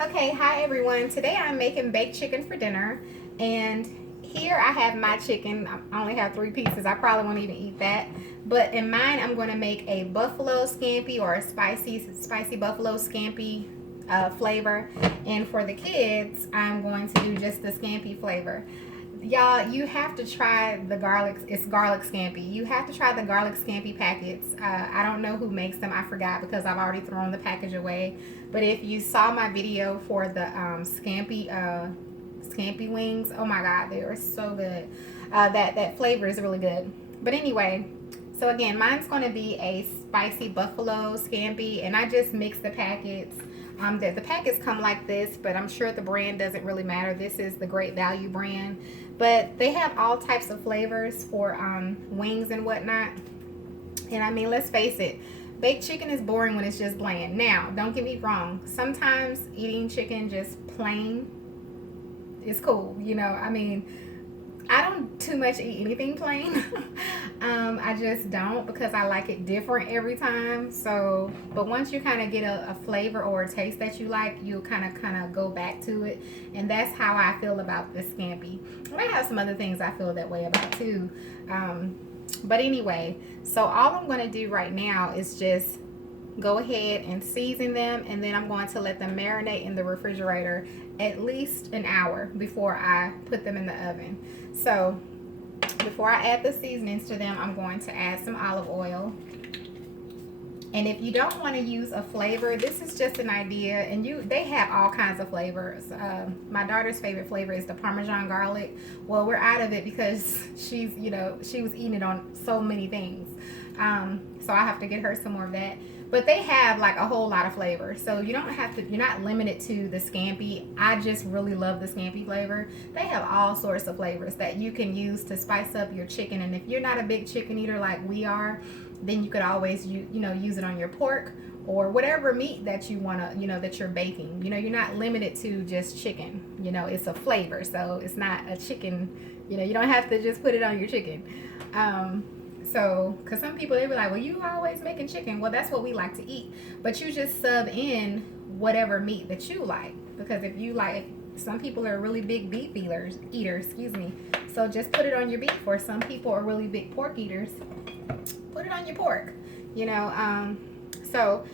Okay, hi everyone. Today I'm making baked chicken for dinner, and here I have my chicken. I only have 3 pieces. I probably won't even eat that. But in mine, I'm going to make a buffalo scampi or a spicy buffalo scampi flavor. And for the kids, I'm going to do just the scampi flavor. Y'all, you have to try the garlic. It's garlic scampi. You have to try the garlic scampi packets. I don't know who makes them. I forgot because I've already thrown the package away. But if you saw my video for the scampi wings, oh my god, they are so good. That flavor is really good. But anyway, so again, mine's going to be a spicy buffalo scampi, and I just mix the packets. The packets come like this, but I'm sure the brand doesn't really matter. This is the Great Value brand, but they have all types of flavors for wings and whatnot. And I mean, let's face it, baked chicken is boring when it's just bland. Now, don't get me wrong. Sometimes eating chicken just plain is cool. I mean, I don't too much eat anything plain. I just don't because I like it different every time. So, but once you kind of get a flavor or a taste that you like, you kind of go back to it, and that's how I feel about the scampi. And I have some other things I feel that way about too. But anyway, so all I'm going to do right now is just go ahead and season them, and then I'm going to let them marinate in the refrigerator at least an hour before I put them in the oven. So before I add the seasonings to them, I'm going to add some olive oil. And if you don't want to use a flavor, this is just an idea, and they have all kinds of flavors. My daughter's favorite flavor is the Parmesan garlic. Well, we're out of it because she was eating it on so many things. So I have to get her some more of that. But they have like a whole lot of flavors, so you're not limited to the scampi. I just really love the scampi flavor. They have all sorts of flavors that you can use to spice up your chicken. And if you're not a big chicken eater like we are, then you could always use it on your pork or whatever meat that you want to that you're baking. You're not limited to just chicken. It's a flavor, so it's not a chicken. You don't have to just put it on your chicken. So, because some people, they be like, well, you always making chicken. Well, that's what we like to eat. But you just sub in whatever meat that you like. Because if you like, some people are really big beef eaters, excuse me. So just put it on your beef. Or some people are really big pork eaters. Put it on your pork. So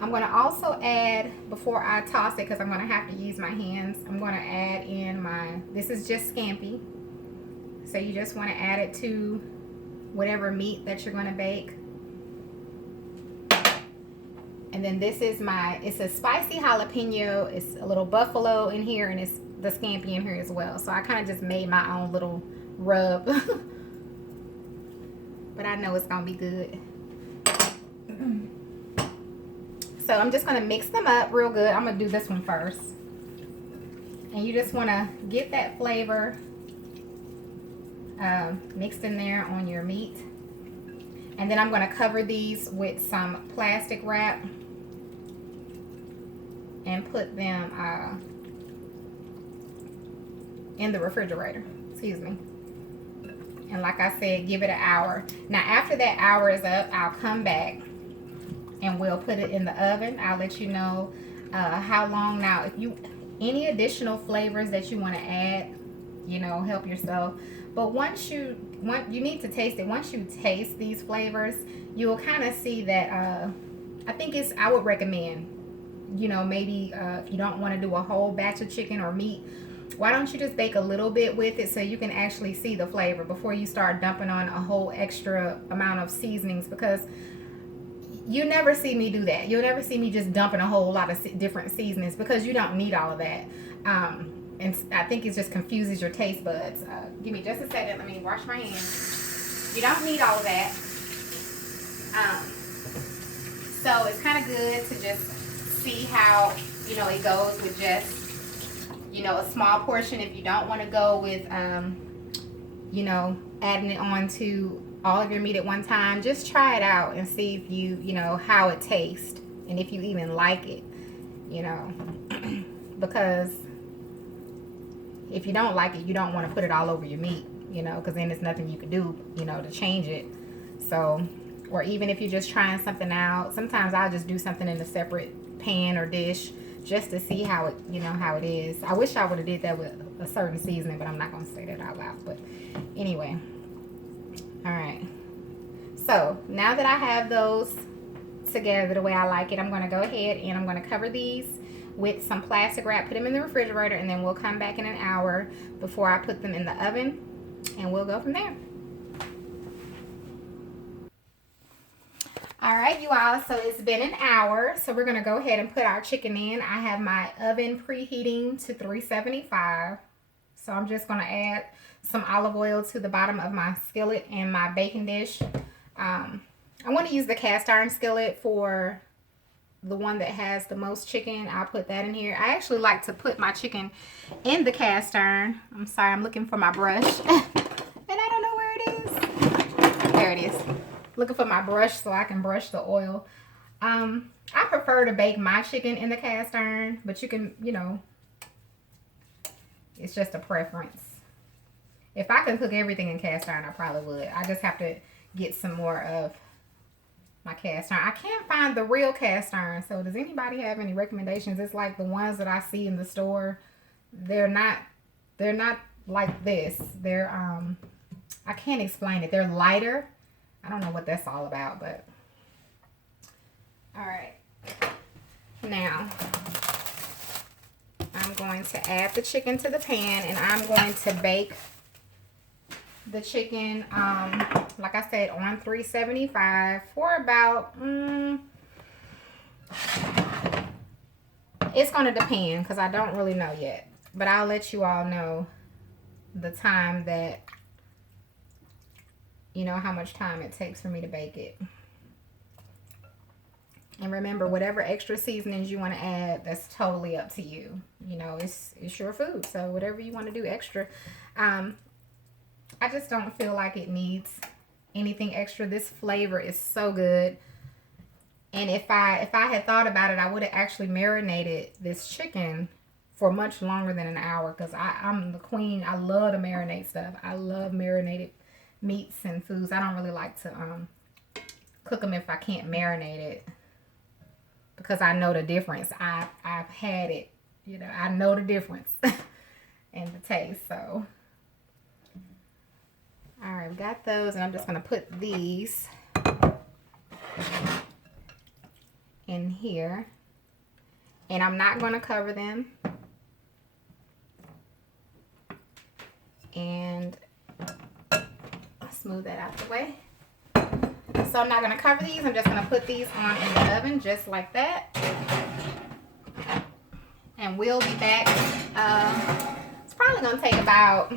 I'm going to also add, before I toss it, because I'm going to have to use my hands, I'm going to add in this is just scampi. So you just want to add it to whatever meat that you're going to bake. And then this is it's a spicy jalapeno. It's a little buffalo in here, and it's the scampi in here as well. So I kind of just made my own little rub. But I know it's going to be good. So I'm just going to mix them up real good. I'm going to do this one first. And you just want to get that flavor mixed in there on your meat. And then I'm going to cover these with some plastic wrap and put them in the refrigerator. Excuse me. And like I said, give it an hour. Now after that hour is up, I'll come back and we'll put it in the oven. I'll let you know how long. Now if you any additional flavors that you want to add, help yourself. But you need to taste it. Once you taste these flavors, you'll kind of see that I would recommend, maybe if you don't want to do a whole batch of chicken or meat, why don't you just bake a little bit with it so you can actually see the flavor before you start dumping on a whole extra amount of seasonings, because you never see me do that. You'll never see me just dumping a whole lot of different seasonings, because you don't need all of that. And I think it just confuses your taste buds. Give me just a second. Let me wash my hands. You don't need all of that. So it's kind of good to just see how, it goes with just, a small portion. If you don't want to go with, adding it on to all of your meat at one time, just try it out and see if how it tastes and if you even like it, because if you don't like it, you don't want to put it all over your meat, because then there's nothing you can do, to change it. So, or even if you're just trying something out, sometimes I'll just do something in a separate pan or dish just to see how it, you know, how it is. I wish I would have did that with a certain seasoning, but I'm not going to say that out loud. But anyway. All right. So now that I have those together the way I like it, I'm going to go ahead and I'm going to cover these with some plastic wrap, put them in the refrigerator, and then we'll come back in an hour before I put them in the oven, and we'll go from there. All right, you all, so it's been an hour, so we're going to go ahead and put our chicken in. I have my oven preheating to 375, so I'm just going to add some olive oil to the bottom of my skillet and my baking dish. I want to use the cast iron skillet for the one that has the most chicken. I'll put that in here. I actually like to put my chicken in the cast iron. I'm sorry, I'm looking for my brush. And I don't know where it is. There it is. Looking for my brush so I can brush the oil. I prefer to bake my chicken in the cast iron, but you can, you know, it's just a preference. If I could cook everything in cast iron, I probably would. I just have to get some more of my cast iron. I can't find the real cast iron. So does anybody have any recommendations? It's like the ones that I see in the store. They're not like this. They're I can't explain it. They're lighter. I don't know what that's all about, but all right. Now I'm going to add the chicken to the pan, and I'm going to bake the chicken, like I said, on 375 for about, it's going to depend because I don't really know yet. But I'll let you all know the time that, you know, how much time it takes for me to bake it. And remember, whatever extra seasonings you want to add, that's totally up to you. You know, it's your food. So whatever you want to do extra. I just don't feel like it needs anything extra. This flavor is so good. And if I had thought about it, I would have actually marinated this chicken for much longer than an hour, because I'm the queen. I love to marinate stuff. I love marinated meats and foods. I don't really like to cook them if I can't marinate it, because I know the difference. I've had it, you know, I know the difference and the taste. So all right, we got those, and I'm just going to put these in here, and I'm not going to cover them. And smooth that out the way. So I'm not going to cover these. I'm just going to put these on in the oven just like that. And we'll be back. It's probably going to take about,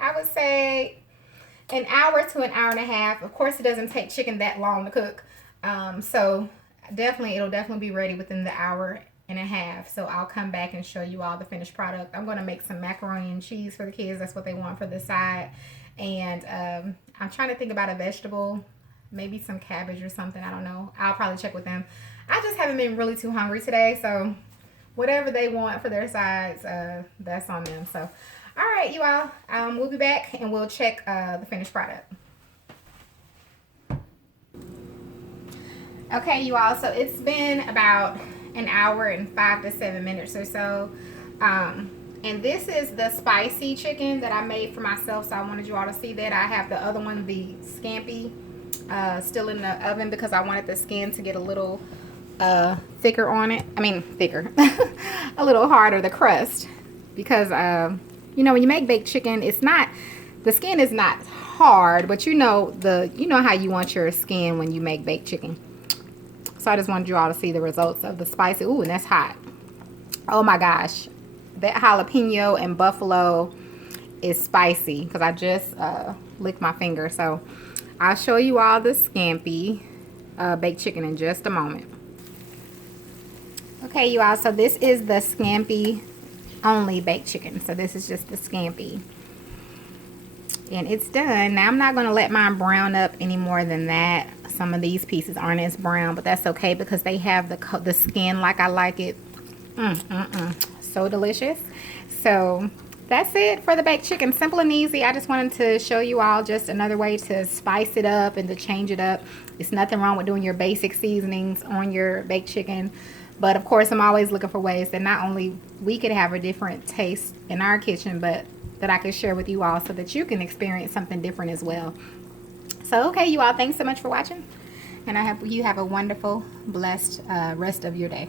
I would say, an hour to an hour and a half. Of course, it doesn't take chicken that long to cook. So it'll definitely be ready within the hour and a half. So I'll come back and show you all the finished product. I'm going to make some macaroni and cheese for the kids. That's what they want for the side. And I'm trying to think about a vegetable, maybe some cabbage or something. I don't know. I'll probably check with them. I just haven't been really too hungry today. So whatever they want for their sides, that's on them. So all right, you all, we'll be back and we'll check the finished product. Okay, you all, so it's been about an hour and 5 to 7 minutes or so. And this is the spicy chicken that I made for myself, so I wanted you all to see that. I have the other one, the scampi, still in the oven because I wanted the skin to get a little thicker on it. I mean, thicker. A little harder, the crust. Because you know, when you make baked chicken, the skin is not hard, but you know how you want your skin when you make baked chicken. So I just wanted you all to see the results of the spicy. Ooh, and that's hot. Oh my gosh. That jalapeno and buffalo is spicy because I just licked my finger. So I'll show you all the scampi baked chicken in just a moment. Okay, you all, so this is the scampi only baked chicken. So this is just the scampi, and it's done. Now I'm not going to let mine brown up any more than that. Some of these pieces aren't as brown, but that's okay because they have the skin like I like it. So delicious. So that's it for the baked chicken. Simple and easy. I just wanted to show you all just another way to spice it up and to change it up. It's nothing wrong with doing your basic seasonings on your baked chicken. But of course, I'm always looking for ways that not only we could have a different taste in our kitchen, but that I could share with you all so that you can experience something different as well. So, okay, you all, thanks so much for watching. And I hope you have a wonderful, blessed rest of your day.